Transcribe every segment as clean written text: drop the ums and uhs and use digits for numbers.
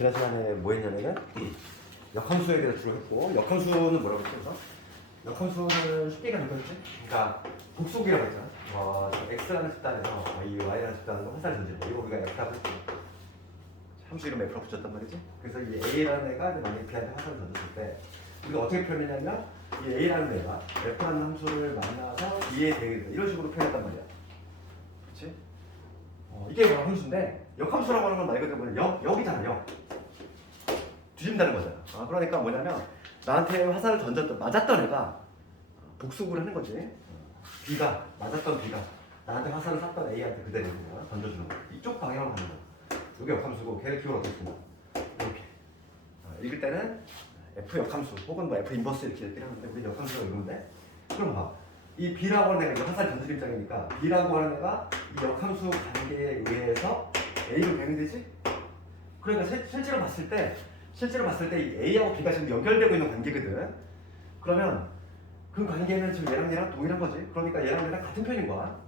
지난 시간에 뭐 했냐면은 역함수에 대해서 주로 했고, 역함수는 뭐라고 했죠? 역함수는 쉽게 가르쳤지? 그러니까 복속이라고 했잖아. x라는 집단에서 이 y라는 집단으로 화살을 던지고, 이거 우리가 f라고 했지. 함수 이름 f라고 붙였단 말이지. 그래서 이 a라는 애가 만약에 b한테 화살을 던졌을 때 우리가 어떻게 표현했냐면, 이 a라는 애가 f라는 함수를 만나서 b에 대응한다, 이런 식으로 표현했단 말이야. 그렇지? 이게 바로 함수인데, 역함수라고 하는 건 말 그대로 뭐냐, 역이잖아, 역. 뒤진다는 거잖아. 그러니까 뭐냐면, 나한테 화살을 던졌던, 맞았던 애가 복수를 하는 거지. B가, 맞았던 B가 나한테 화살을 쐈던 A한테 그대로 던져주는 거야. 이쪽 방향으로 가는 거야. 이게 역함수고, 걔를 기호로 어떻게 쓰냐, 이렇게. 읽을 때는 F 역함수 혹은 뭐 F 인버스 이렇게 읽긴 하는데, 우리 역함수가 이건데, 그럼 봐. 이 B라고 하는 애가 화살 던질 입장이니까, B라고 하는 애가 이 역함수 관계에 의해서 A로 변형되지? 그러니까 실제로 봤을 때 이 A하고 B가 지금 연결되고 있는 관계거든. 그러면 그 관계는 지금 얘랑 동일한 거지. 그러니까 얘랑 같은 편인 거야.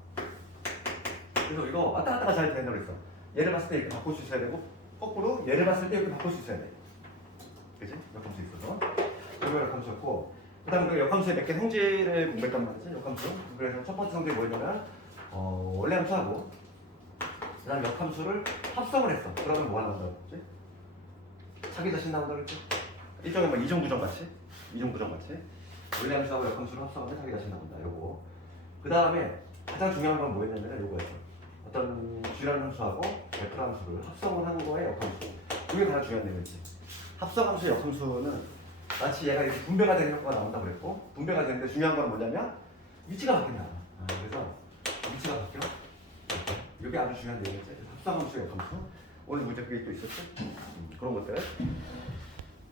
그래서 이거 왔다 갔다가 잘 된다고 그랬어. 얘를 봤을 때 이렇게 바꿀 수 있어야 되고, 거꾸로 얘를 봤을 때 이렇게 바꿀 수 있어야 돼. 그치? 역함수 있어서. 이거 역함수였고, 그 다음에 그 역함수의 몇 개 성질을 공부했단 말이지, 역함수. 그래서 첫 번째 성질이 뭐냐면, 원래 함수하고, 그 다음 역함수를 합성을 했어. 그러면 뭐가 나온다고 했지? 자기 자신 나온다고 했죠? 일종의 뭐 이중부정 같이? 원래 함수하고 역함수를 합성하면 자기 자신 나온다, 요거. 그 다음에 가장 중요한 건 뭐였냐면 요거였어. 어떤 G라는 함수하고 F 함수를 합성을 한 거에 역함수. 이게 가장 중요한 내용이지. 합성함수의 역함수는 마치 얘가 이렇게 분배가 되는 효과가 나온다고 그랬고, 분배가 되는데 중요한 건 뭐냐면 위치가 바뀌냐. 그래서 위치가 바뀌어. 이게 아주 중요한 내용이지. 합성함수의 역함수. 오늘 문제 그게 또 있었지? 그런 것들.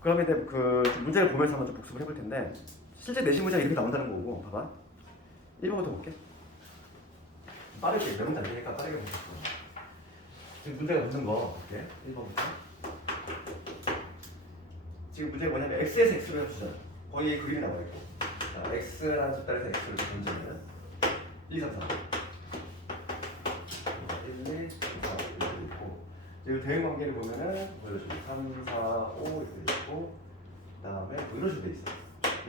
그러면 이제 그 문제를 보면서 한번 좀 복습을 해볼 텐데, 실제 내신 문제가 이렇게 나온다는 거고, 봐봐. 1번부터 볼게. 빠르게, 몇 문제 안 되니까 빠르게 보겠어. 지금 문제가 묻는 거 볼게. 1번부터. 지금 문제가 뭐냐면, x에서 x를 해주잖아. 거기에 그림이 나와 있고. 자, x라는 집단에서 x를 던지면 1, 2, 3, 4. 1, 2, 3, 4 이렇게 있고, 지금 대응 관계를 보면은 뭐 이런 식으로 3, 4, 5 이렇게 있고, 그 다음에 뭐 이런 식으로 돼 있어.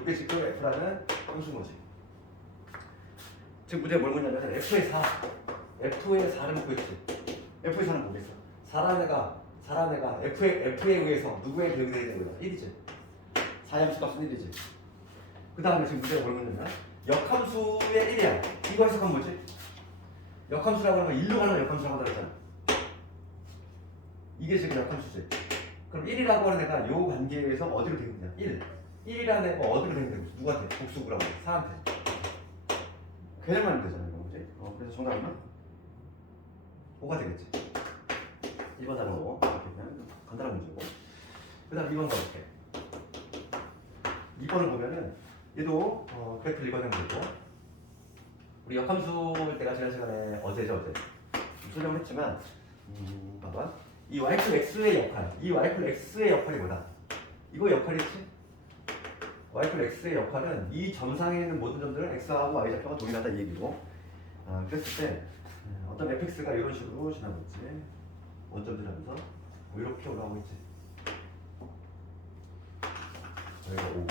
이게 지금 f라는 함수인 거지. 지금 문제가 뭘 묻냐면 f의 4. f의 4는 구했지. f의 4는 뭐겠어? 4라는 애가 f에 의해서 누구에 대응이 되는 거야? 1이지. 4의 함수 값은 1이지. 그 다음에 지금 문제가 뭘 묻냐면 역함수의 1이야. 이거 해석하면 뭐지? 역함수라고 하는 건 1로 가는 역함수라고 한다 했잖아. 이게 지금 역함수지. 그럼 1이라고 하는 애가 요 관계에 의해서 어디로 되느냐? 1이라는 애가 어디로 되느냐? 누구한테? 복수구라고. 4한테. 그냥만 되잖아요, 그지? 그래서 정답은 5가 되겠지. 1번 답으로 그냥 간단한 문제고. 그 다음 2번 가볼게. 2번을 보면은 얘도 그래프를 읽어낸 거고, 우리 역함수일 때가 지난 시간에 어제죠. 설명을 했지만, 봐봐. 이 y+x의 역할, 이 y+x의 역할이 뭐다? 이거 역할이지? y+x의 역할은 이 점상에 있는 모든 점들은 x하고 y 좌표가 동일하다 이 얘기고, 그랬을 때 어떤 fx가 이런 식으로 지나고 있지. 원점들 하면서 이렇게 올라오고 있지. 여기가 5,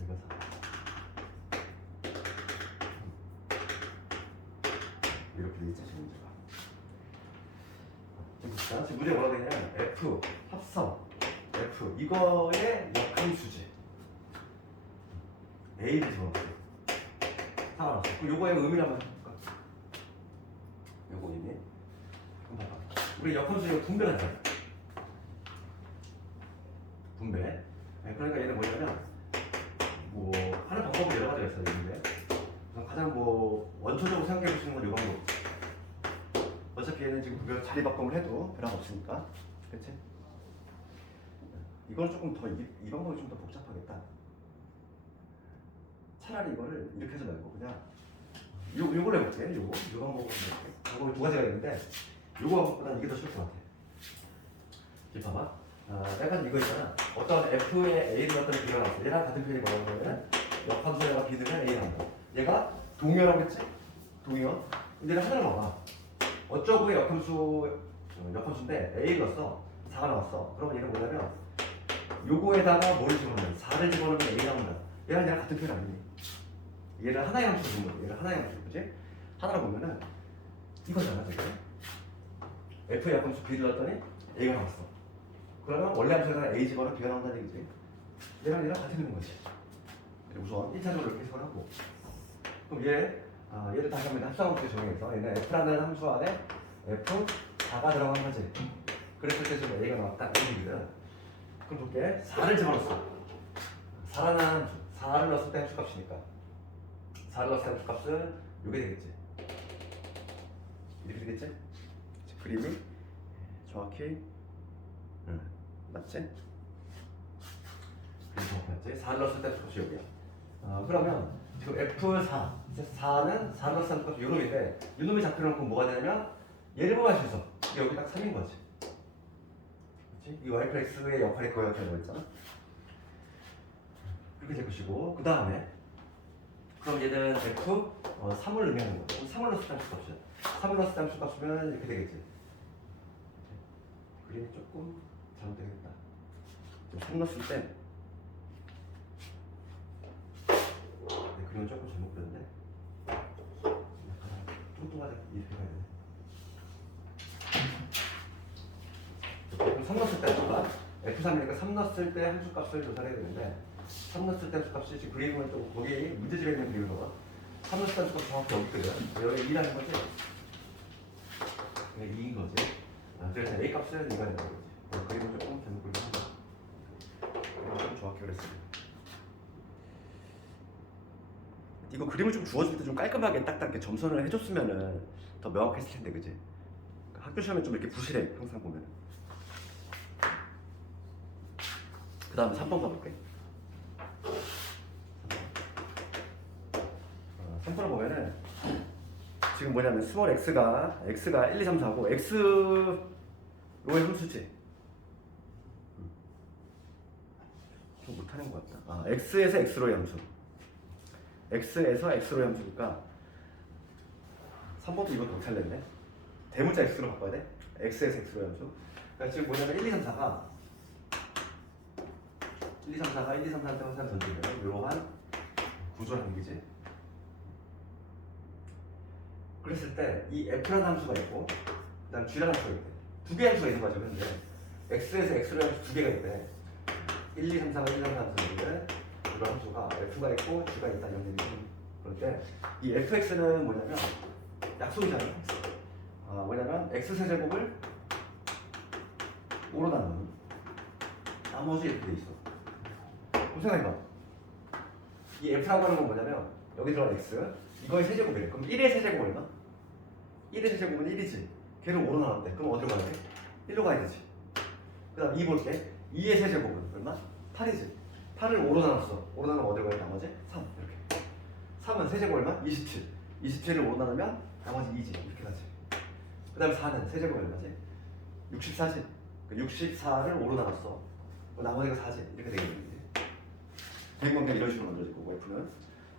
여기가 4. 이렇게 돼 있지, 지금 문제가. 지금 문제 뭐라고 되냐면 f 합성 f 이거의 역함수지. a를 집어넣었어. 상관없어. 그럼 요거의 의미를 한번 해볼까? 요거 의미. 그럼 봐봐. 우리 역함수의 분배가 되잖아. 분배. 그러니까 얘는 뭐냐면 뭐 하는 방법은 여러 가지가 있어요. 근데 가장 뭐 원초적으로 생각해 보시는 건 요 방법. 어차피 얘는 지금 그걸 자리 바꿈을 해도 변화가 없으니까. 그치? 이건 조금 더, 이 방법이 좀 더 복잡하겠다. 차라리 이거를 이렇게 하지 말고 그냥 요걸 해볼게. 요 방법으로 해볼게. 방법이 두 가지가 있는데 요거 방법보다는 이게 더 쉬울 것 같아. 이렇게 봐봐. 약간 이거 있잖아. 어떤 f의 a를 어떤 B가 나왔어. 얘랑 같은 편이 뭐라고 그러면 역함수가 B들은 A를 한다. 얘가 동요라고 했지? 동요. 근데 얘를 하나를 봐봐. 어쩌고의 역함수 역함수인데 A를 넣었어. 4가 나왔어. 그러면 얘는 뭐냐면 요거에다가 뭘 집어넣으면 4를 집어넣으면 A 나온다. 얘랑 얘랑 같은 표현 아니니? 얘를 하나의 함수로 본 거지. 얘를 하나의 함수로 그지? 하나로 보면은 이거잖아 지금. F의 역함수 B를 넣었더니 A가 나왔어. 그러면 원래 함수에다가 A 집어넣으면 B가 나온다는 얘기지. 얘랑 얘랑 같은 표현인 거지. 우선 1차적으로 이렇게 해석을 하고, 그럼 얘를 다시 한번 합성함수 정의해서 얘는 F라는 함수 안에 F4가 들어간 거지. 그랬을 때 지금 A가 나왔다 이 얘기거든. 그럼 볼게. 4를 집어넣었어. 4라는 함수, 4를 넣었을 때 함수값이니까 4를 넣었을 때 함수값은 요게 되겠지. 이렇게 되겠지? 그림이 정확히 맞지? 맞지? 4를 넣었을 때 함수값이 여기야. 그러면 지금 F4, 4는 4를 넣었을 때 함수값이 요 놈인데 이 놈이 잡혀놓고 뭐가 되냐면 얘를 뽑아줄 수 있어. 여기 딱 3인 거지. 그치? 이 y 플렉스의 역할이 그 역할이 뭐였잖아? 그렇게 될 것이고, 그 다음에 그럼 얘는 F 3을 의미하는 거야. 3을 넣었을 때 함수 값이야. 3을 넣었을 때 함수 값이면 이렇게 되겠지. 그림이 조금 잘못되겠다. 3 넣었을 때 그림은 조금 잘못 그렸네. 약간 뚱뚱하게 이렇게 가야 되네. 그럼 3 넣었을 때 함수가 F3이니까 3 넣었을 때 함수값을 조사해야 되는데 3 넣었을 때 함수값이 지금 그림은 또 거기 문제집에 있는 그림으로 3 넣었을 때 함수값이 정확히 여기 있거든. 여기 2라는 거지? 여기 2인 거지. 그래서 A 값은 2가 되는 거지. 그림은 조금 잘못 그리긴 한다. 그림은 좀 정확히 그렸습니다. 이거 그림을 좀 주어줄 때 좀 깔끔하게 딱딱 점선을 해줬으면은 더 명확했을 텐데, 그지? 학교 시험에 좀 이렇게 부실해, 항상 보면은. 그 다음에 3번 가볼게. 3번을 보면은 지금 뭐냐면 스몰 x가 1, 2, 3, 4고 x로의 함수지. 좀 못하는 것 같다. x에서 x로의 함수. x에서 x로의 함수니까 3번도 이것도 못살렸네. 대문자 x로 바꿔야 돼. x에서 x로의 함수. 그러니까 지금 뭐냐면 1, 2, 3, 4가 1, 2, 3, 4가 1, 2, 3, 4한테 화살을 던지면 이러한 구조라는 얘기지. 그랬을 때 이 f라는 함수가 있고 그 다음 g라는 함수가 있대. 두 개의 함수가 있는 거죠. 근데 x에서 x로의 함수 두 개가 있대. 1, 2, 3, 4가 1, 2, 3, 4 함수가 있는데 그런 함수가 f가 있고 g가 있다 이런 얘기지. 그런데 이 fx는 뭐냐면 약속이잖아. 뭐냐면 x세제곱을 5로 나누는 나머지 이렇게 돼 있어. 그럼 생각해봐. 이 f라고 하는 건 뭐냐면 여기 들어간 x 이거의 세제곱이래. 그럼 1의 세제곱 얼마? 1의 세제곱은 1이지. 걔를 5로 나눴대. 그럼 어디로 가야 돼? 1로 가야 되지. 그 다음 2 볼게. 2의 세제곱은 얼마? 8이지. 8을 5로 나눴어. 5로 나누면 어디로 가야 돼? 나머지? 3 이렇게. 3은 세제곱 얼마? 27. 27을 5로 나누면 나머지 2지. 이렇게 가지. 그 다음 4는 세제곱 얼마지? 64지. 64를 5로 나눴어. 나머지가 4지. 이렇게 되겠지. 대응관계는 이런 식으로 만들어질 거고 F는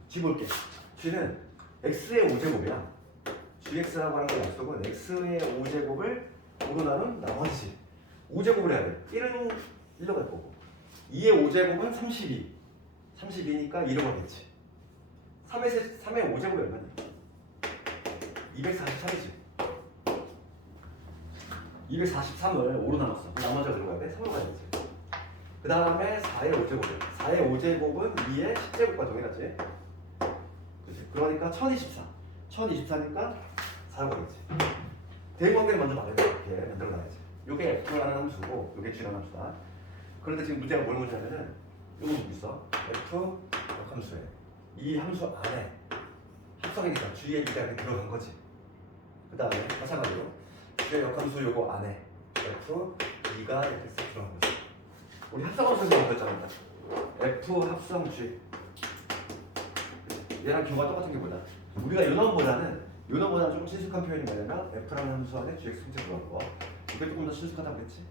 G 볼게. G는 X의 5제곱이야. GX라고 하는 건 약속은 X의 5제곱을 5로 나눈 나머지 5제곱을 해야 돼. 1은 1로 갈 거고 2의 5제곱은 32. 32니까 2로 가겠지. 3의 5제곱이 얼마니? 243이지. 243을 5로 나눴어. 나머지가 들어가야 돼? 3로 가야지. 그 다음에 4의 5제곱이야. 4의 5제곱은 2의 10제곱과 동일하지. 그치? 그러니까 1024. 1024니까 4로 가겠지. 대응관계를 먼저 말해야 돼. 이렇게 만들어놔야지. 요게 F라는 함수고 요게 G라는 함수다. 그런데 지금 문제가 뭘 문제냐면은 요거 보고 있어. F 역함수에 이 함수 안에 합성이니까 G의 미각이 들어간 거지. 그 다음에 마찬가지로 G의 역함수 요거 안에 F, E가 이렇게 싹 들어간 거지. 우리 합성함수에서 배웠잖아. F 합성 G. 얘랑 규가 똑같은 게 뭐냐? 우리가 요놈보다는 좀 친숙한 표현이 뭐냐면 F라는 함수 안에 GX function 들어간 거. 이게 조금 더 친숙하다고 그랬지?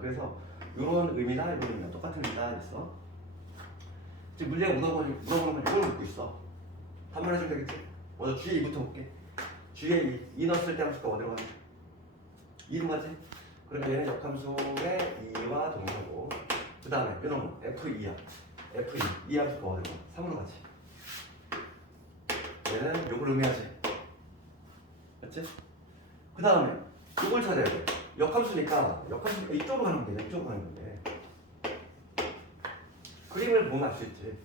그래서 이런 의미나 이런 의미나 똑같은 의미가 있어. 지금 물리가 물어보는 건 이걸 묻고 있어. 한번 해주면 되겠지? 먼저 G의 2부터 볼게. G의 2 넣었을 때 함수가 어디로 가냐? 2는 맞지? 그럼 얘는 역함수의 2와 동사고 그 다음에 이놈은 F2야. F2 이 함수 뭐가 되고 3으로 가지. 얘는 요걸 의미하지. 맞지? 그 다음에 요걸 찾아야 돼. 역함수니까 역함수 이쪽으로 가는 건데 이쪽으로 가는 건데 그림을 보면 알 수 있지.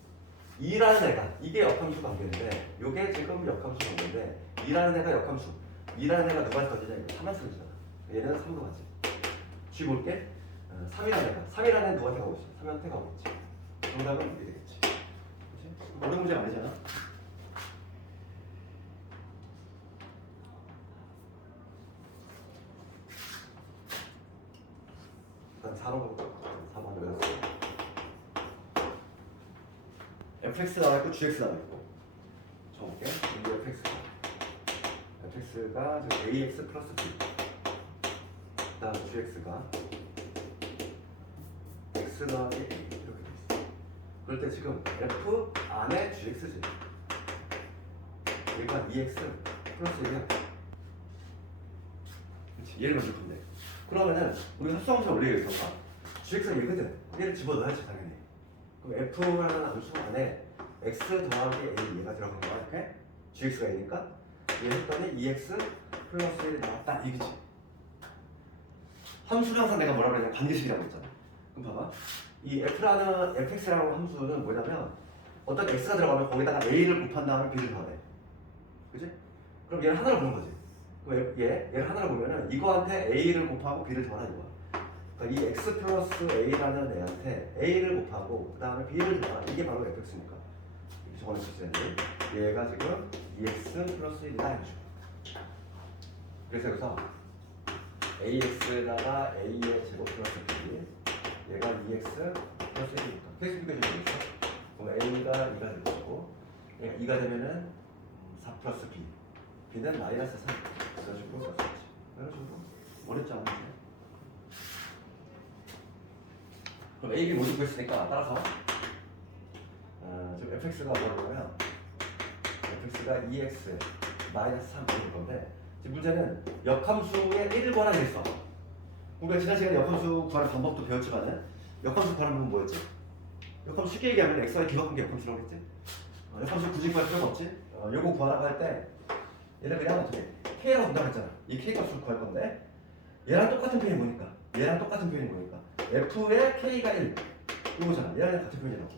2라는 애가 이게 역함수 관계인데 요게 지금 역함수 관계인데 2라는 애가 역함수 2라는 애가 누가 써지냐 이거 3만 써지잖아. 얘는 3으로 가지. 쥐 볼게. 3이라는 애가 3이라는 애는 누구한테 가고 있어? 3한테 가고 있지. 정답은 이게 되겠지. 그치? 어려운 문제 아니잖아. 일단 4번 볼까? 4번 외웠어. fx 나와 있고 gx 나와 있고. 적어볼게. 이 fx가 지금 ax 플러스 b. 그다음 gx가 x 더하기 a 이렇게 돼 있어. 그럴 때 지금 f 안에 gx지. 얘가 2x 플러스 1이야. 그렇지. 얘를 먼저 푼대. 그러면은 우리 합성함수 원리를 써봐. gx가 얘거든. 얘를 집어넣어야지 당연히. 그럼 f라는 함수 안에 x 더하기 a 얘가 들어간 거야. 이렇게 gx가 a니까 얘 했더니 2x 플러스 1이 나왔다 이거지. 함수를 항상 내가 뭐라 그러냐 관계식이라고 했잖아. 그럼 봐봐. 이 fx라는 함수는 뭐냐면 어떤 x가 들어가면 거기다가 a를 곱한 다음에 b를 더하래. 그지? 그럼 얘를 하나로 보는 거지. 그럼 얘를 하나로 보면은 이거한테 a를 곱하고 b를 더하라 이거야. 그러니까 이 x 플러스 a라는 애한테 a를 곱하고 그 다음에 b를 더하라. 이게 바로 fx니까. 이렇게 적어놓으셨어야지. 얘가 지금 2x 플러스 1이다 이거죠. 그래서 여기서 ax에다가 a의 제곱 플러스 b 얘가 2x 플러스 1이니까 계속 비교해주면 되겠어. 그럼 a가 2가 될 거고 얘가 2가 되면은 4 플러스 b b는 마이너스 3 이런 식으로 쓸 수 있지. 이런 식으로 어렵지 않은데. 그럼 a, b 모두 구했으니까 따라서 지금 fx가 뭐냐면 fx가 2x 마이너스 3 이럴 건데 지금 문제는 역함수의 1을 구하라 이랬어. 우리가 지난 시간에 역함수 구하는 방법도 배웠지만은 역함수 구하는 방법은 뭐였지? 역함수 쉽게 얘기하면 x와의 기억한 게 역함수라고 했지? 역함수 굳이 구할 필요가 없지? 요거 구하라고 할 때 얘를 그냥 어떻게 k라고 본다고 했잖아. 이 k 값을 구할 건데 얘랑 똑같은 표현이 뭐니까? 얘랑 똑같은 표현이 뭐니까? f의 k가 1 이거잖아. 얘랑 같은 표현이라고.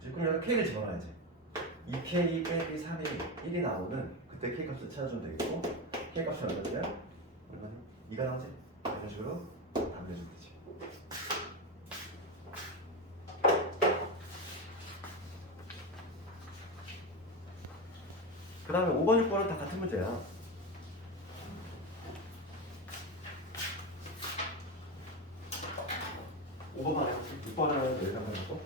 그치? 그럼 여기서 k를 집어넣어야지. 2k 빼기 3이 1이 나오는 그때 k 값을 찾아주면 되겠고 k 값이 얼마냐? 얼마냐? 2가 나오지? 이런 식으로 답을 내주면 되지. 그 다음에 5번, 6번은 다 같은 문제야. 5번만 해볼게. 6번은 여기서 한번 해보고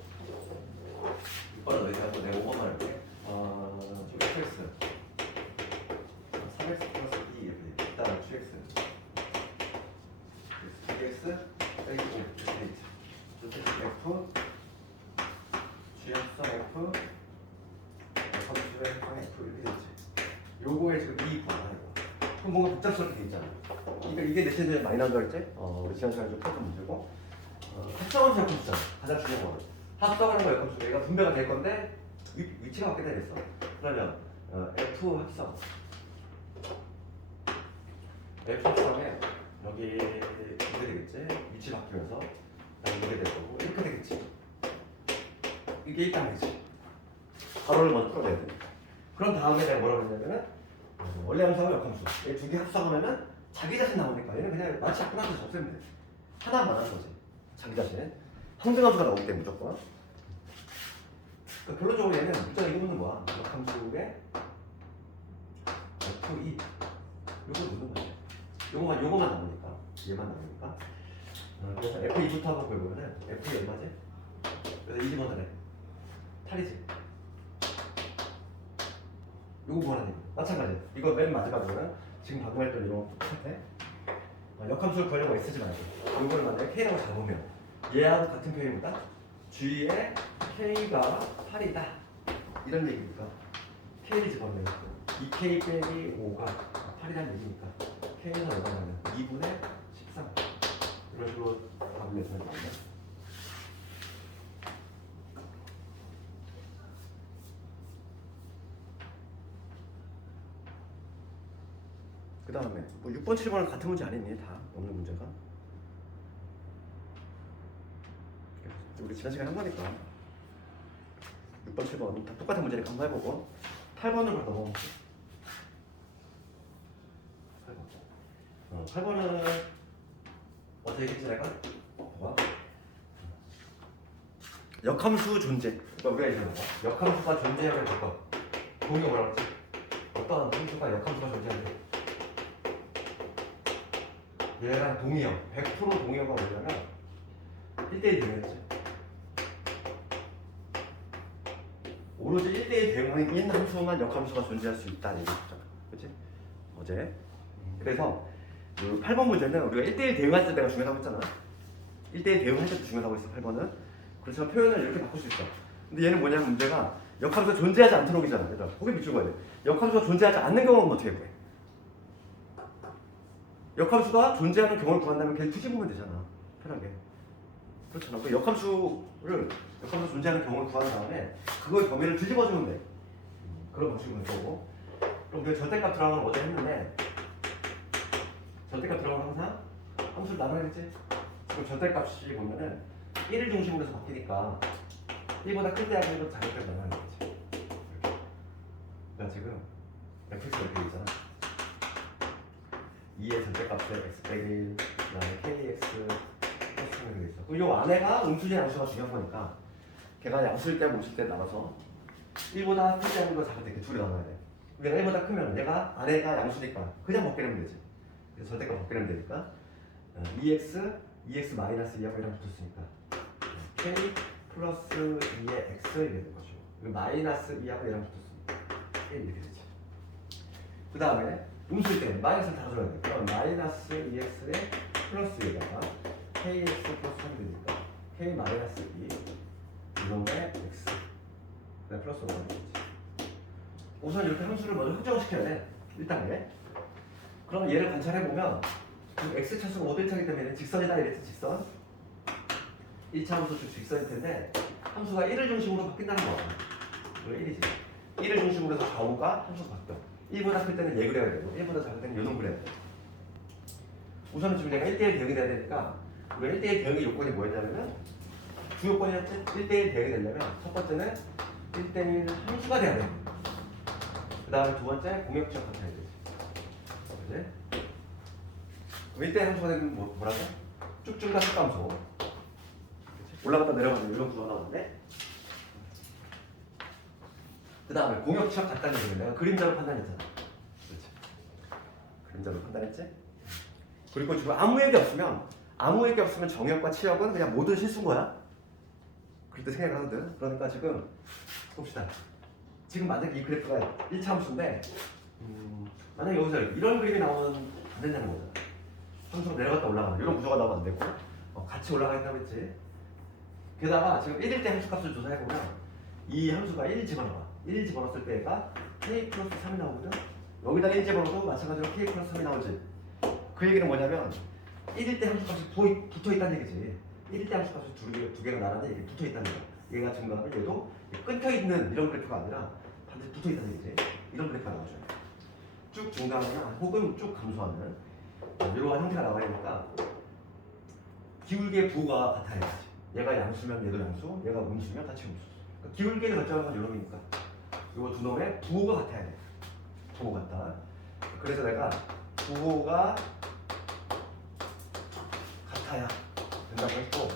6번은 여기서 하고 내가 5번만 할게. 좀 fx 3x 플러스 2 이렇게 돼. 일단 gx 2x 빼기 5 이렇게 돼 있지. f g 합성 f f 이렇게 돼 있지. 요거에 지금 2 구하라 이거. 그럼 뭔가 복잡스럽게 돼 있잖아. 그러니까 이게 내 텐션이 많이 나온다고 했지? 우리 지난 시간에 좀 풀었던 문제고 합성함수 역함수잖아. 가장 중요한 거는 합성하는 거 역함수 얘가 분배가 될 건데 위치가 바뀌게 되겠어. 그러면 f 합성 F 합성에 여기 이렇게 되겠지? 위치 바뀌면서 이렇게 될 거고 이렇게 되겠지? 이게 있단 말이지. 가로를 먼저 풀어내야 돼. 그런 다음에 내가 뭐라고 했냐면은 원래 함수하고 역함수 이 두 개 합성하면은 자기 자신 나오니까 얘는 그냥 마치 앞으로한테 없애면 돼. 하나만 하는 거지. 자기 자신 항등함수가 나오기 때문에 무조건. 그러니까 결론적으로 얘는 문제가 이거 묻는 거야. 역함수의 F2 요거 묻는 거야. 요거만 나오니까 얘만 나오니까. 그래서 F2부터 한번 보면은 F2 얼마지? 그래서 2 집어넣네. 8이지. 요거 구하는 마찬가지. 이거 맨 마지막으로는 지금 방금 했던 이런 똑같아. 역함수를 구하려고 애쓰지 말고 요거를 만약에 K라고 잡으면 얘하고 같은 표현입니다. G의 K가 8이다 이런 얘기니까 K를 집어넣으면 2K 빼기 5가 8이라는 얘기니까 K는 얼마냐면 2분의 13 이런 식으로 답을 내시면 됩니다. 그 다음에 뭐 6번, 7번은 같은 문제 아니니 다 없는 문제가 우리 지난 시간에 한 거니까 6번, 7번 다 똑같은 문제니까 한번 해보고 8번으로 넘어갈게요. 8번은 어떻게 얘기했지 내가? 봐봐. 역함수 존재. 그러니까 우리가 얘기하는 거야. 역함수가 존재하면 될 거. 동의가 뭐라고 했지? 어떤 함수가 역함수가 존재하면 얘랑 동의어 100% 동의어가 뭐냐면 1대1 대응했지. 오로지 1대1 대응인 함수만 역함수가 존재할 수 있다는 얘기였잖아. 그치? 어제. 그래서 그 8번 문제는 우리가 1대1 대응할 때가 중요하다고 했잖아. 1대1 대응할 때도 중요하다고 했어. 8번은. 그래서 표현을 이렇게 바꿀 수 있어. 근데 얘는 뭐냐면 문제가 역함수가 존재하지 않도록이잖아. 그러니까 거기 밑줄 그어야 돼. 역함수가 존재하지 않는 경우는 어떻게 구해? 역함수가 존재하는 경우를 구한다면 걔를 뒤집으면 되잖아. 편하게. 그렇잖아. 그 역함수 존재하는 경우를 구한 다음에 그거의 범위를 뒤집어주면 돼. 그런 방식으로 될 거고. 그럼 우리가 절대값 들어가는 건 어제 했는데 절대값 들어가면 항상 함수를 나눠야겠지? 그럼 절대값이 보면은 1을 중심으로 해서 바뀌니까 1보다 클 때하고 1보다 작을 때 나눠야겠지. 그러니까 지금 fx가 이렇게 있잖아. 2의 절대값에 x 빼기 1, 그 다음에 kx 플러스 3이 되어 있어. 그럼 이 안에가 음수진 양수가 중요한 거니까 걔가 양수일 때 음수일 때 나눠서 1보다 클 때 하는 거 작을 때 이렇게 둘이 나눠야 돼. 얘가 1보다 크면 얘가 안에가 양수니까 그냥 벗겨내면 되지. 그래서 절대값 벗겨내면 되니까 2x 마이너스 2하고 이랑 붙었으니까 k 플러스 2의 x 이렇게 되는 거죠. 마이너스 2하고 얘랑 붙었으니까 k 이렇게 되지. 그 다음에 음수일 때 마이너스를 달아줘야 돼. 그럼 마이너스 2x에 플러스 2에다가 kx 플러스 3이 되니까 k 마이너스 2 이놈의 x 그다음 플러스 5가 되겠지. 우선 이렇게 함수를 먼저 확정시켜야 돼. 1단계. 그럼 얘를 관찰해보면 x 차수가 5대 차기 때문에 직선이다 이랬지. 직선 1차 함수 즉 직선일 텐데 함수가 1을 중심으로 바뀐다는 거야. 이거 1이지. 1을 중심으로 해서 좌우가 함수가 바뀌어. 1보다 클 때는 얘 그려야 되고 1보다 작을 때는 요놈 그려야 돼. 우선은 지금 내가 1대1 대응이 돼야 되니까 우리가 1대1 대응의 요건이 뭐였냐면은 주 요건이었지. 1대1 대응이 되려면 첫 번째는 1대1 함수가 돼야 돼. 그 다음에 두 번째 공역지역 같아야 되지. 그치? 1대1 함수가 되면 뭐라고? 쭉쭉이다 속감수. 올라갔다 내려가는 이런 구조가 나오는데 그 다음에 공역지역 같다는 얘기는 내가 그림자로 판단했잖아. 그렇지? 그림자로 판단했지? 그리고 지금 아무 얘기 없으면 정역과 치역은 그냥 모든 실수인 거야. 그렇게 생각하거든. 그러니까 지금 봅시다. 지금 만약에 이 그래프가 1차 함수인데 만약에 여기서 이런 그림이 나오면 안 된다는 거잖아. 함수로 내려갔다 올라가는 이런 구조가 나오면 안 되고 같이 올라가겠다고 했지. 게다가 지금 1일 때 함수값을 조사해보면 이 함수가 1 집어넣어. 1 집어넣었을 때가 k 플러스 3이 나오거든. 여기다 1 집어넣어도 마찬가지로 k 플러스 3이 나오지. 그 얘기는 뭐냐면 1일 때 함수값이 붙어있다는 얘기지. 1일 때 함수값이 두 개가 나란히 이렇게 붙어있다는 거야. 얘가 증가하면 얘도 끊겨있는 이런 그래프가 아니라 반드시 붙어있다는 얘기지. 이런 그래프가 나와줘요. 쭉 증가하거나 혹은 쭉 감소하는 이러한 형태가 나와야 되니까 기울기의 부호가 같아야지. 얘가 양수면 얘도 양수, 얘가 음수면 같이 음수. 그러니까 기울기를 결정하는 건 이놈이니까 이거 두 놈의 부호가 같아야 돼. 부호 같다. 그래서 내가 부호가 같아야 된다고 했고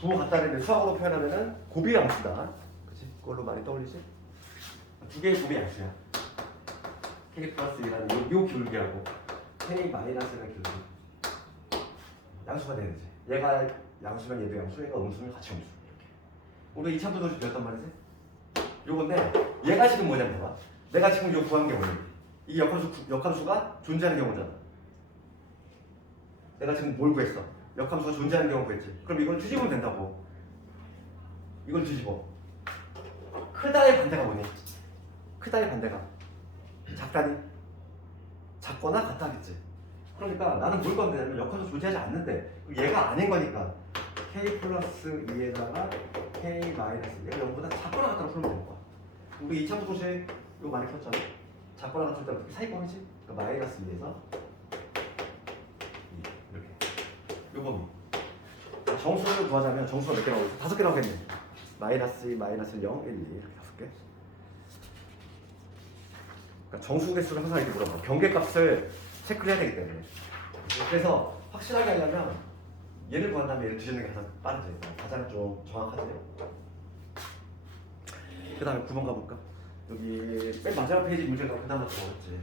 부호 같다는 수학으로 표현하면은 곱이 양수다. 그치? 그걸로 많이 떠올리지? 두 개의 곱이 양수야. k 플러스 1이라는 요 기울기하고 k 마이너스라는 기울기 양수가 돼야 되지. 얘가 양수면 얘도 양수, 얘가 음수면 같이 음수. 이렇게. 우리 2차도 도식 배웠단 말이지? 요건데 얘가 지금 뭐냐면 봐봐. 내가 지금 요 구한 게 뭐냐? 이 역함수가 존재하는 경우잖아. 내가 지금 뭘 구했어? 역함수가 존재하는 경우 구했지. 그럼 이걸 뒤집으면 된다고. 이걸 뒤집어. 크다의 반대가 뭐니? 크다의 반대가 작다니? 작거나 같다겠지. 그러니까 나는 뭘 구하면 되냐면 역함수 존재하지 않는데 얘가 아닌 거니까 k 플러스 2에다가 k 마이너스 얘가 0보다 작거나 같다고 풀면 되는 거야. 우리 2차 부동식 이거 많이 썼잖아. 작거나 같을 때 어떻게 사이권이지? 그러니까 마이너스 2에서 2 이렇게 요거 정수를 구하자면 정수가 몇 개 나오겠어? 5개 나오겠네. 마이너스 2, 마이너스 0, 1, 2 이렇게 5개. 그러니까 정수 개수를 항상 이렇게 물어봐. 경계값을 체크를 해야 되기 때문에. 그래서 확실하게 하려면 얘를 구한 다음에 얘를 뒤집는 게 가장 빠르지. 가장 좀 정확하지. 그 다음에 9번 가볼까? 여기 맨 마지막 페이지 문제가 그 다음에 더 어렵지.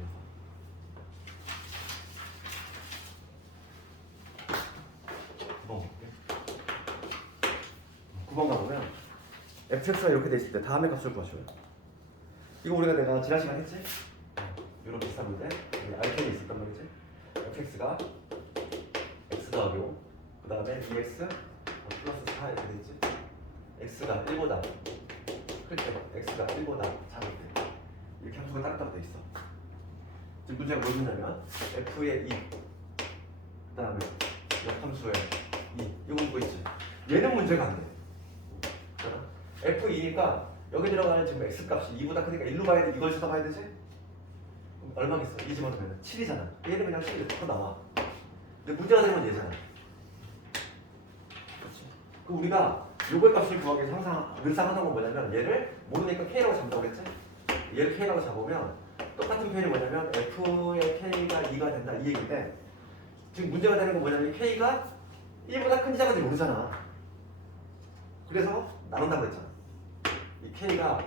9번 가보면 fx가 이렇게 돼 있을 때 다음의 값을 구하셔요. 이거 우리가 내가 지난 시간 했지? 이런 비슷한 문제 알텐이 있었단 말이지. fx가 x 더하기 5, 그 다음에 dx 플러스 4 이렇게 돼 있지. x가 1보다 클 때, x가 1보다 작을 때 이렇게 함수가 따로따로 돼 있어. 지금 문제가 뭘 묻냐면 f의 2, 그 다음에 역함수의 2 이거 묻고 있지. 얘는 문제가 안 돼. f2니까 여기 들어가는 지금 x 값이 2보다 크니까 1로 봐야 돼. 이걸 찾아봐야 되지? 그럼 얼마겠어? 2 집어넣으면 7이잖아. 얘는 그냥 7이 더 나와. 근데 문제가 되는 건 얘잖아. 그렇지? 그럼 우리가 요걸 값을 구하기 위해서 늘상 하는 건 뭐냐면 얘를 모르니까 k라고 잡는다고 그랬지? 얘를 k라고 잡으면 똑같은 표현이 뭐냐면 f의 k가 2가 된다 이 얘기인데 지금 문제가 되는 건 뭐냐면 k가 1보다 큰지 작은지 모르잖아. 그래서 나눈다고 했잖아. 이 k가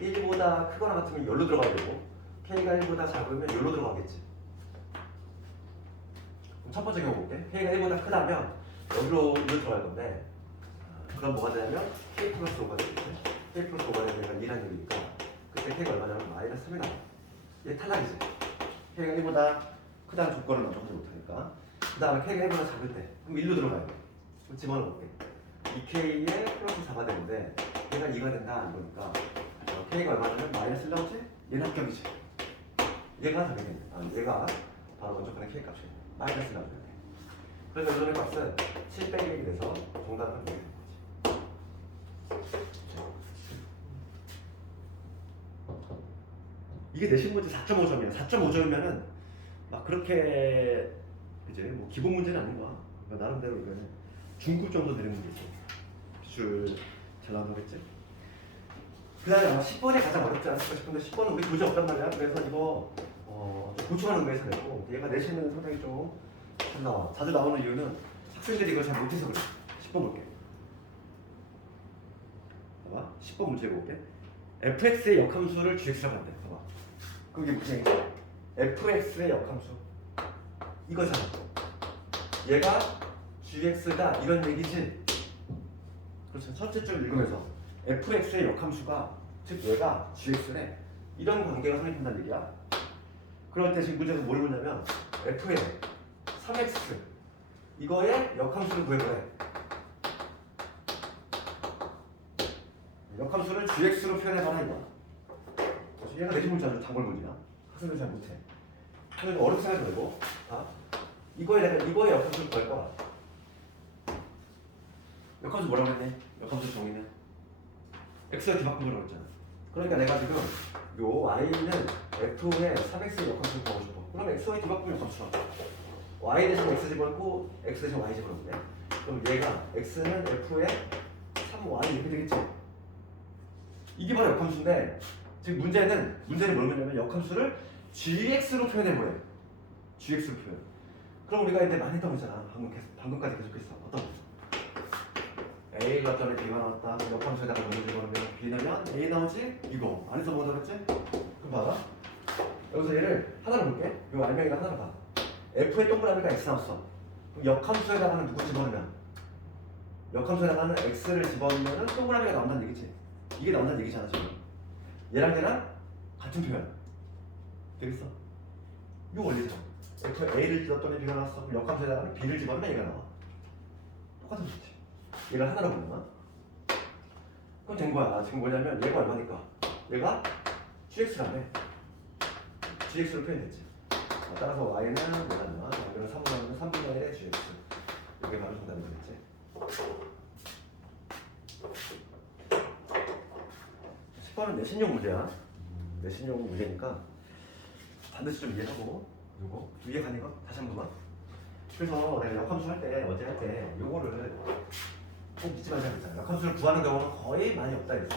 1보다 크거나 같으면 열로 들어가야 되고 k가 1보다 작으면 열로 들어가겠지. 그럼 첫 번째 경우 볼게. k가 1보다 크다면 여기로 들어갈 건데 그럼 뭐가 되냐면 k 플러스 5가 되겠지. k 플러스 5가 되니까 2라는 얘기니까 그때 k가 얼마냐면 마이너스 3이 나와. 얘 탈락이지. k가 1보다 크다는 조건을 만족하지 못하니까 그 다음에 k가 1보다 작을 때 그럼 1로 들어가야 돼. 그럼 집어넣어볼게. 2k에 플러스 4가 되는데 얘가 2가 된다 이거니까 k가 얼마냐면 마이너스 1 나오지? 얘는 합격이지. 얘가 답이겠네. 얘가 바로 먼저 k 값이 마이너스 1 나오면 돼. 그래서 이번의 값은 7 빼기 1이 돼서 정답은 이렇게 된 거지. 이게 내신 문제 4.5점이야. 4.5점이면은 막 그렇게 이제 뭐 기본 문제는 아닌 거야. 그러니까 나름대로 이거는 중급 정도 되는 문제지. 기출 잘 나오겠지? 그 다음에 10번이 가장 어렵지 않을까 싶은데 10번은 우리 도저히 없단 말이야. 그래서 이거 좀 보충하는 거에서 냈고 얘가 내시는 상당히 좀 잘 나와. 자주 나오는 이유는 학생들이 이걸 잘 못해서 그래. 10번 볼게. 봐봐. 10번 문제 볼게. fx의 역함수를 gx라고 한대. 봐봐. 그게 무슨 얘기지? fx의 역함수. 이거잖아. 얘가 gx다 이런 얘기지. 그렇죠. 첫째 줄 읽으면서 fx의 역함수가 즉 얘가 gx래 이런 관계가 성립된다는 얘기야. 그럴 때 지금 문제에서 뭘 보냐면 f의 3x 이거의 역함수를 구해보래. 역함수를 gx로 표현해봐라 이거야. 얘가 내신 문제 아주 단골문이야. 학생들 잘 못해. 그래서 어렵게 생각하지 말고 이거의 역함수를 구할 거야. 역함수 뭐라고 했네? 역함수 정의는 x가 뒤바꾸라고 했잖아. 그러니까 내가 지금 요 y는 f의 3x의 역함수를 구하고 싶어. 그럼 xy 뒤바꾸면 역함수야. y 대신 x 집어넣고 x 대신 y 집어넣는데 그럼 얘가 x는 f의 3y 이렇게 되겠지. 이게 바로 역함수인데 지금 문제는 뭘 보냐면 역함수를 gx로 표현해보래. gx로 표현. 그럼 우리가 이제 많이 했던 거잖아. 방금까지 계속했어. 어떤 거? A 갔더니 B가 나왔다. 역함수에다가 너무 집어넣으면 B 넣으면 A 나오지? 이거 안에서 뭐 들었지? 그럼 봐봐. 여기서 얘를 하나로 볼게. 요 알맹이가 하나로 봐. F의 동그라미가 X 나왔어. 그럼 역함수에다가는 누구 집어넣으면? 역함수에다가는 X를 집어넣으면 동그라미가 나온다는 얘기지. 이게 나온다는 얘기잖아 지금. 얘랑 같은 표현. 되겠어? 요 원리죠. F에 A를 집었더니 B가 나왔어. 그럼 역함수에다가는 B를 집어넣으면 얘가 나와. 똑같은 소리지. 얘가 하나로 보면 그럼 된 거야. 지금 뭐냐면 얘가 얼마니까? 얘가 gx라며. gx로 표현됐지. 따라서 y는 뭐냐면 여기는 3분의 1의 gx. 이게 바로 정답이 되겠지. 10번은 내신용 문제야. 내신용 문제니까 반드시 좀 이해하고 요거 이해 가는 거 다시 한 번만. 그래서 내가 역함수 할 때 어제 할 때 요거를 꼭 잊지 말자 그랬잖아. 역함수를 구하는 경우는 거의 많이 없다 그랬어.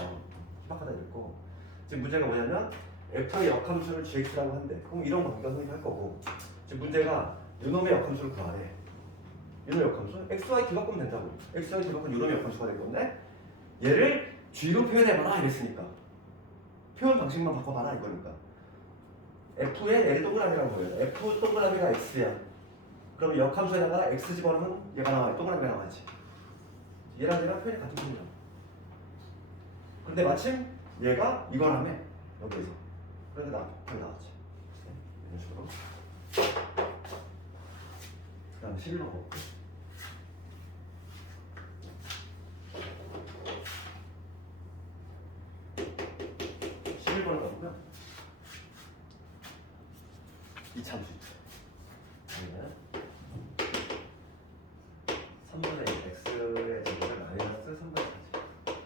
희박하다 그랬고 지금 문제가 뭐냐면 f의 역함수를 gx라고 한대. 그럼 이런 관계가 선생님이 할 거고 지금 문제가 요놈의 역함수를 구하래. 요놈의 역함수 xy d 바꾸면 된다고. xy d 바꾸면 요놈의 역함수가 될 건데 얘를 g로 표현해봐라 이랬으니까 표현 방식만 바꿔봐라 이거니까 f의 L 동그라미라고 보여요. f 동그라미가 x야. 그럼 역함수에다가 x 집어넣으면 얘가 나와요. 동그라미가 나와야지. 얘랑 얘랑 표현이 같은 편이야. 근데 마침 얘가 이거라며 여기에서 그래서 답이 나왔지. 이런 식으로. 그 다음에 11번 가볼게. 11번을 가보면 이 참수 있죠. 여기는 3분의 1 x의 제곱을 마이너스 3분의 4지.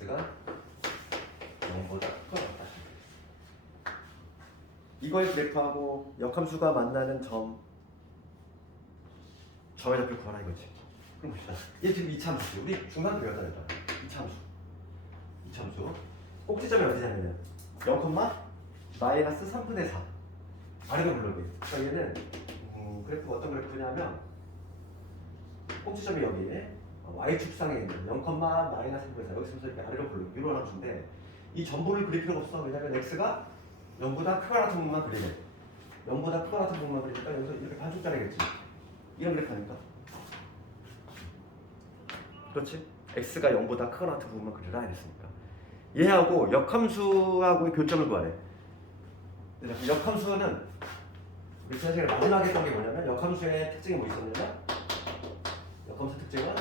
x가 0보다 크다. 이거의 그래프하고 역함수가 만나는 점의 좌표를 구하라 이거지. 그럼 봅시다. 얘 지금 이 참수. 우리 중간 배웠잖아요. 이 참수. 이 참수. 꼭지점이 어디냐면 0, 마이너스 3분의 4. 아래로 불러게. 그러니까 얘는 그래프가 어떤 그래프냐면 꼭지점이 여기 y축상에 있는 0, 마이너스 3분의 4. 여기서 이렇게 아래로 불러게. 이런 함수인데 이 전부를 그릴 필요가 없어. 왜냐면 x가 0보다 크거나 같은 부분만 그리네. 0보다 크거나 같은 부분만 그리니까 여기서 이렇게 반쪽짜리겠지. 이런 그래프니까. 그렇지? x가 0보다 크거나 같은 부분만 그리라 이랬으니까. 얘하고 역함수하고의 교점을 구하래. 역함수는 우리 지난 시간에 마지막에 했던 게 뭐냐면 역함수의 특징이 뭐 있었냐면 역함수 특징은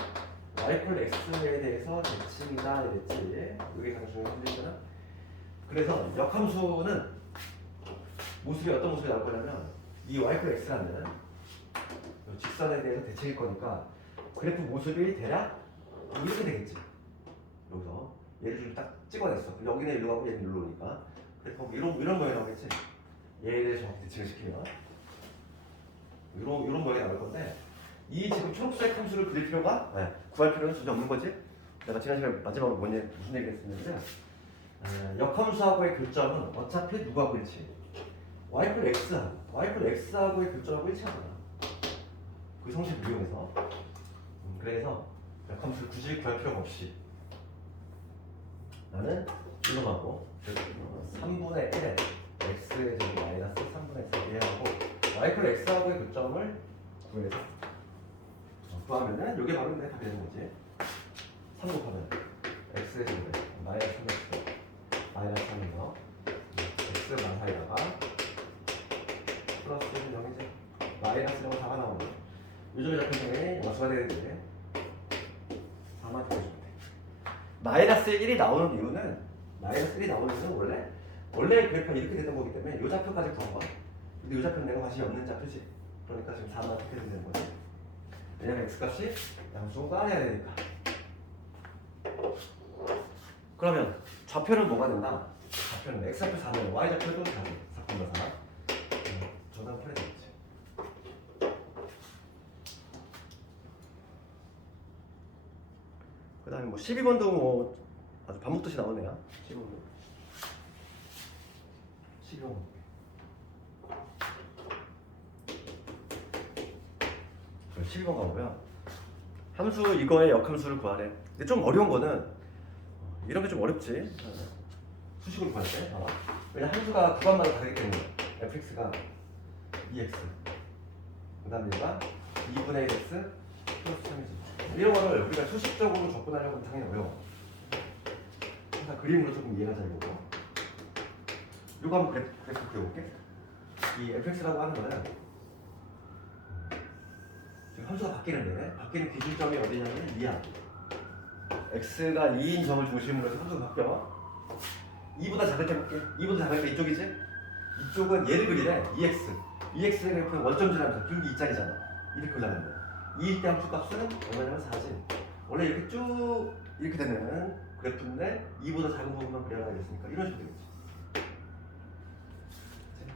y 콜 x에 대해서 대칭이다 이랬지. 이게 가장 중요한 문제잖아. 그래서 역함수는 모습이 어떤 모습이 나올 거냐면 이 y 콜 x라는 직선에 대해서 대칭일 거니까 그래프 모습이 대략 이렇게 되겠지. 여기서 얘를 좀 딱 찍어냈어. 여기는 일로 가고 얘는 일로 오니까 그래프 이런 모양이 나오겠지. 얘를 정확히 대칭을 시키면 이런 모양이 나올 건데 이 지금 초록색 함수를 그릴 필요가 구할 필요는 전혀 없는 거지. 내가 지난 시간에 마지막으로 무슨 얘기를 했었냐면 역함수하고의 교점은 어차피 누구하고 일치? y플 x하고의 교점하고 일치하잖아. 그 성질을 이용해서 그래서 역함수를 굳이 구할 필요가 없이 나는 이놈하고 3분의 1에 x의 제곱 마이너스 3분의 4하고 y플 x하고의 교점을 구해서 구하면은 이게 바로 내 답이 되는 거지. 3 곱하면 x의 제곱에 마이너스 3x 마이너스 3에서 x 만 사이다가 플러스 0이지 마이너스 0 4가 나오면 요즘에 잡힌 게 영수가 되는데 4만 더해주면 돼. 마이너스 1이 나오는 이유는 원래 그래프가 이렇게 되는 거기 때문에 이 좌표까지 구한 거야. 근데 이 좌표는 내가 관심이 없는 좌표지. 그러니까 지금 4만 어떻게 되는 거지? 왜냐면 x값이 양수가 해야 되니까. 그러면 좌표는 뭐가 된다? 좌표는 x좌표 4면 y좌표도 4네. 4분의 4. 정답은 풀어야 되겠지. 그 다음에 뭐 12번도 뭐 아주 밥 먹듯이 나오네요. 12번도. 12번. 12번 가보면 함수 이거의 역함수를 구하래. 근데 좀 어려운 거는 이런 게 좀 어렵지. 수식으로 구할 때. 왜냐 함수가 구간마다 다르기 때문에 fx가 2x 그 다음에 얘가 2분의 1x 플러스 3이지. 이런 거를 우리가 수식적으로 접근하려고 하면 당연히 어려워. 그래서 그림으로 조금 이해가 잘 되고 이거 한번 그래프 그려볼게. 이 fx라고 하는 거는 지금 함수가 바뀌는데 바뀌는 기준점이 어디냐면 2야. x가 2인 점을 중심으로 해서 함수가 바뀌어. 2보다 작을 때 볼게. 2보다 작을 때 이쪽이지? 이쪽은 얘를 그리래. EX. EX 그래프는 원점 지나면서 기울기 2짜리잖아. 이렇게 올라가는 거야. 2일 때 함수값은 얼마냐면 4지. 원래 이렇게 쭉 이렇게 되는 그래프인데 2보다 작은 부분만 그려야 되겠으니까 이런 식으로 되겠지.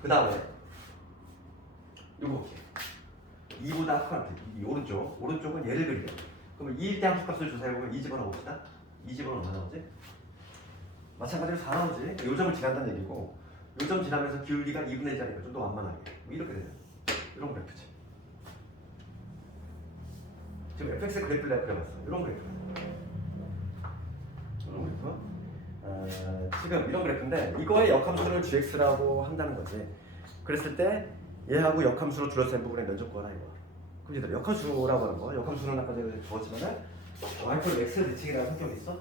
그 다음에 요거 볼게. 2보다 큰 이 오른쪽은 얘를 그리래. 그러면 2일 때 함수값을 조사해보면 2 집어넣어봅시다. 2 집어넣으면 얼마 나오지? 마찬가지로 4 나오지. 요점을 지난다는 얘기고 요점 지나면서 기울기가 2분의 1짜리니까 좀 더 완만하게 뭐 이렇게 되는 이런 그래프지. 지금 fx 그래프를 내가 그려봤어. 이런 그래프. 지금 이런 그래프인데 이거의 역함수를 gx라고 한다는 거지. 그랬을 때 얘하고 역함수로 줄여서 부분의 면적 구하라 이거. 그럼 얘들 역함수라고 하는 거. 역함수는 아까 제가 적었지만은 y표 x를 대칭이라는 성격이 있어.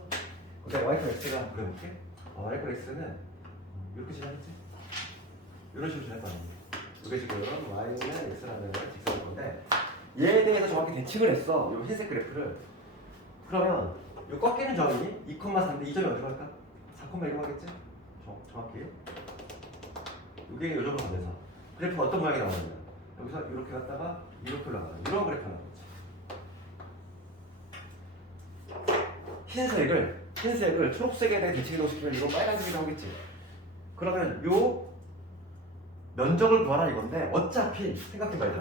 근데 y표 x가 그려볼게. y표 x는 이렇게 지나겠지. 이런 식으로 지날 거 아니야. 이게 지금 y는 x라는 직선일 건데 얘에 대해서 정확히 대칭을 했어. 이 흰색 그래프를. 그러면 이 꺾이는 점이 2,3인데 이 점이 어디로 갈까? 4,1로 가겠지? 정확히. 이게 이 점으로 가면서 그래프 어떤 모양이 나오냐면 여기서 이렇게 갔다가 이렇게 올라가는 이런 그래프가 나오지. 흰색을 초록색에 대해 대칭 이동시키면 이거 빨간색이 나오겠지. 그러면 요 면적을 구하라 이건데 어차피 생각해봐야 돼.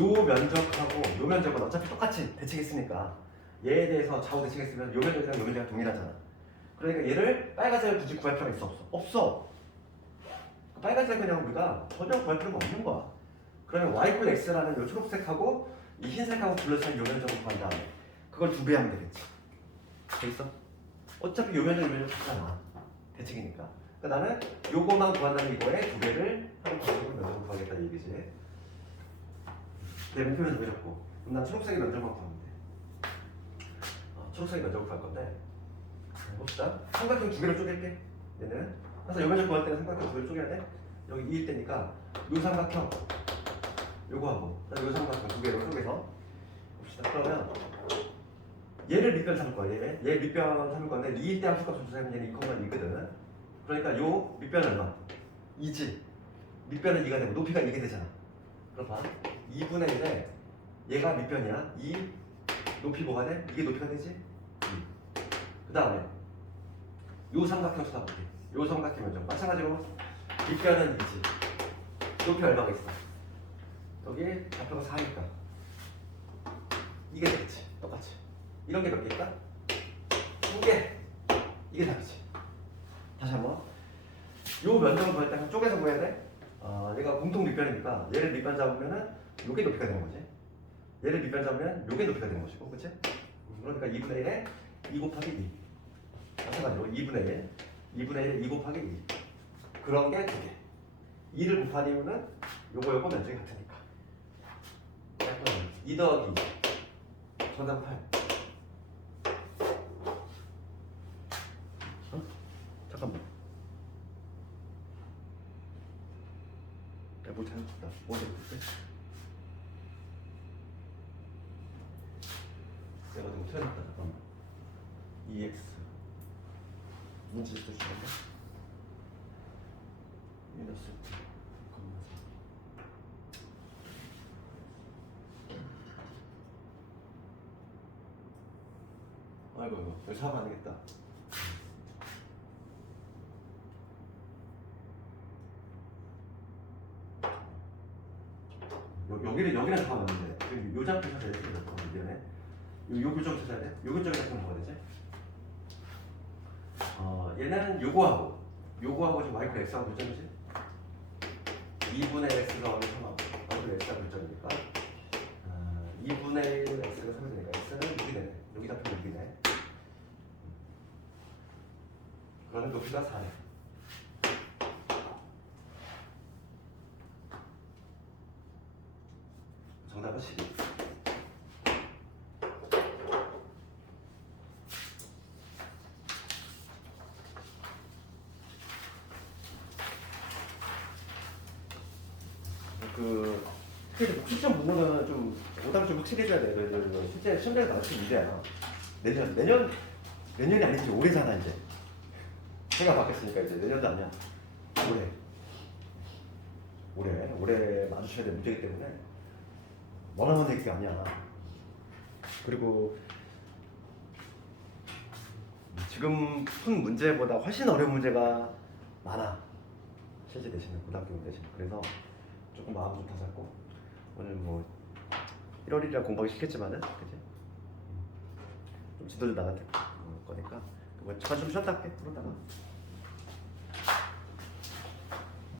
요 면적하고 요 면적은 어차피 똑같이 대칭했으니까 얘에 대해서 좌우 대칭했으면 요 면적이랑 요 면적이 동일하잖아. 그러니까 얘를 빨간색을 굳이 구할 필요가 있어 없어? 없어. 빨간색 그냥 우리가 전혀 구할 필요가 없는 거야. 그러면 y x라는 요 초록색하고 이 흰색하고 둘러싼 요 면적을 구한 다음에 그걸 2배 하면 되겠지. 돼 있어? 어차피 요 면적 요 면적 같잖아. 대칭이니까. 그러니까 나는 요거만 구한다는 이거에 2배를 하는 방식으로 면적을 구하겠다는 얘기지. 내 목표는 정해졌고 그럼 난 초록색의 면적만 구하면 돼. 초록색의 면적을 구할 건데 봅시다. 삼각형 2개로 쪼갤게. 얘는 그래서 요 면적 구할 때는 삼각형 2개로 쪼개야 돼. 여기 2일 때니까 요 삼각형 요거 하고 요 삼각형 2개로 쪼개서 봅시다. 그러면 얘를 밑변 삼을 거야. 얘 밑변 삼을 건데 2일 때 함수값을 조사하면 얘는 2,2거든. 그러니까 요 밑변은 얼마? 2지. 밑변은 2가 되고 높이가 2게 되잖아. 그럼 봐. 2분의 1에 얘가 밑변이야. 2 높이 뭐가 돼? 이게 높이가 되지? 2. 그 다음에 요 삼각형 쳐다볼게. 요 삼각형 면적 마찬가지로 밑변은 2지. 높이 얼마가 있어? 여기 좌표가 4니까 이게 되겠지. 똑같이. 이런 게 몇 개 있다? 2개. 이게 답이지. 다시 한번. 요 면적을 구할 때 쪼개서 구해야 돼. 얘가 공통 밑변이니까 얘를 밑변 잡으면은 요게 높이가 되는 거지. 얘를 밑변 잡으면 요게 높이가 되는 것이고, 그치? 그러니까 2분의 1에 2 곱하기 2. 마찬가지로 2분의 1에 2 곱하기 2. 그런 게 2개. 2를 곱한 이유는 요거 면적이 같으니까. 2 더하기 2. 정답 8. 잠깐만. 내가 뭘 잘못했다. 뭐 잘못했지? 내가 좀 틀렸다. 잠깐만. EX 문제도 주는데 마이너스 아이고 여기 사면 안 되겠다. 여기는 다 맞는데 요 잡표 찾아야 돼. 미안해. 요 교점 찾아야 돼. 요 교점이 잡히면 뭐가 되지? 얘는 요거하고 지금 y가 x하고 교점이지? 2분의 x가 하면 3하고 y가 x가 교점이니까 2분의 1 x가 3이 되니까 x는 6이 되네. 여기 잡히면 6이 돼. 그러면 높이가 4네. 정답은 12. 특히 복습점 부분은 좀 오답을 좀 확실히 해줘야 돼. 실제 시험장에서 나올 문제야. 내년이 아니지 올해잖아 이제. 해가 바뀌었으니까 이제 내년도 아니야. 올해. 올해 마주쳐야 될 문제이기 때문에 너나 하면 될 게 아니야. 그리고 지금 푼 문제보다 훨씬 어려운 문제가 많아. 실제 대신에 고등학교 대신. 그래서 조금 마음 좀 다잡고 오늘 뭐 1월이라 공부하기 싫겠지만은 그치? 좀 지도를 나갈 거니까 그거 잠깐 좀 쉬었다 할게. 그러다가